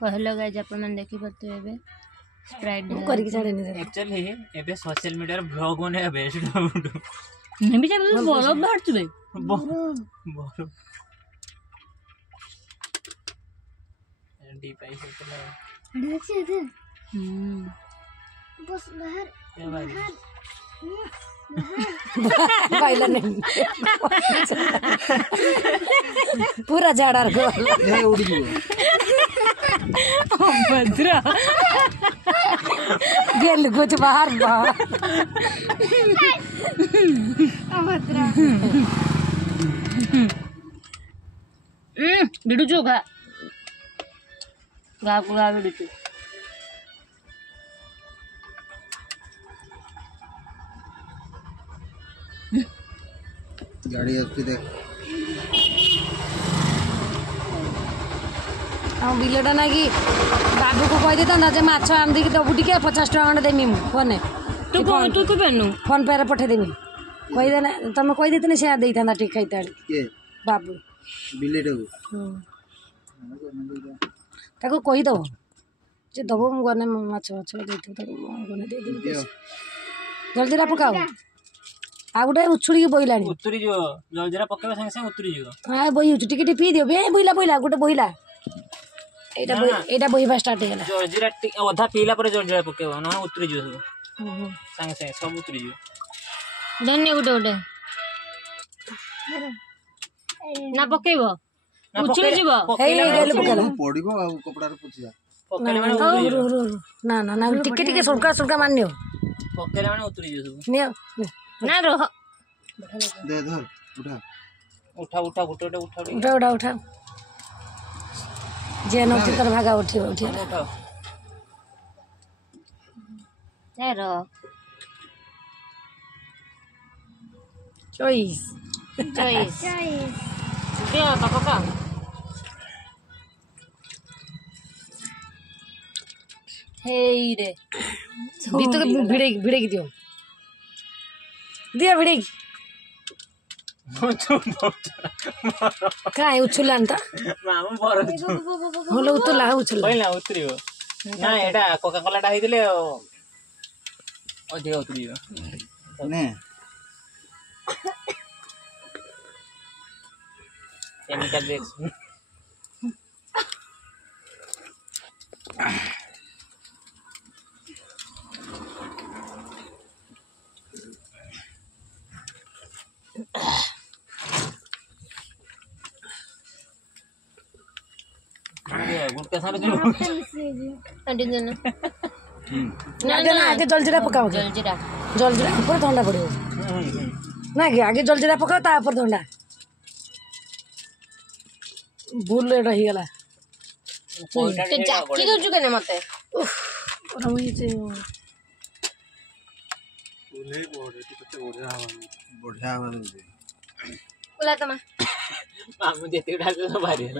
कहलो गाइस अपन मन देखि पड़ते एबे स्प्राइट करके छाड़े नहीं एक्चुअली एबे सोशल मीडिया रे ब्लॉग बने बेस्ट नहीं भी जब बरफ बाहरतबे बरफ डी पाई से चला देखिए इधर बस बाहर ए भाई बाइला नहीं पूरा झाड़ार को उड़ी गयो भद्रा गेल कुछ बाहर बा भद्रा डिडू जो गा गा को गा डिडू गाड़ी आसती देख हम बिलटा ना कि बाबू को कह देता जे माछ आन दे कि दबु टिके 50 टका खंड देमी फोन तू को पेनु फोन पे पठे देमी कह देना तुम कह देतने से दे था ठीक खाइता के बाबू बिलेट ताको कहि दो जे दबो म गने माछ माछ देथु ताको गने दे दे जल्दी रा पकाओ आ गुटे उछुड़ी के बोइलानी उतरी जो जलजीरा पकेबे संगे संगे उतरी जो हां बोइ उछु टिके पी दियो बे बोइला बोइला गुटे बोइला एटा बोइबा स्टार्ट हेला जलजीरा अधा पीला पर जलजीरा पकेबो ना उतरी जो संगे संगे सब उतरी जो धन्य गुटे गुटे ना पकेबो उछुड़ी जीवो हे गेल पकेला पड़िबो आ कपड़ा रे पुछिया पकेले माने ना ना ना टिके टिके सुरका सुरका मानियो पकेले माने उतरी जो सब नियो ना रह दे धर उठा उठा उठा गुटे उठा उठा उठा उठा जे नोटी कर भागा उठी उठी उठा ना रह चॉइस चॉइस क्या पापा हे रे भीतर भिड़े भिड़े की दियो दिया भिड़े काय उछुलान ता मामा बरो होलो उतला उछुला पहिला उतरियो ना एटा कोका कोला टा हिदिले अधिक उतरियो ने केमिकल रिएक्शन गुटका सारे जो कंटिन्यू ना ना आगे जलजीरा पकाओ जलजीरा जलजीरा ऊपर ठंडा पड़ियो ना आगे जलजीरा पकाओ ता ऊपर ठंडा भूल रही गला तो जाकी दो जुके ने मते रही से उन्हें बढ़िया हवा दे बोला तमा मामू देते डाल तो भारी है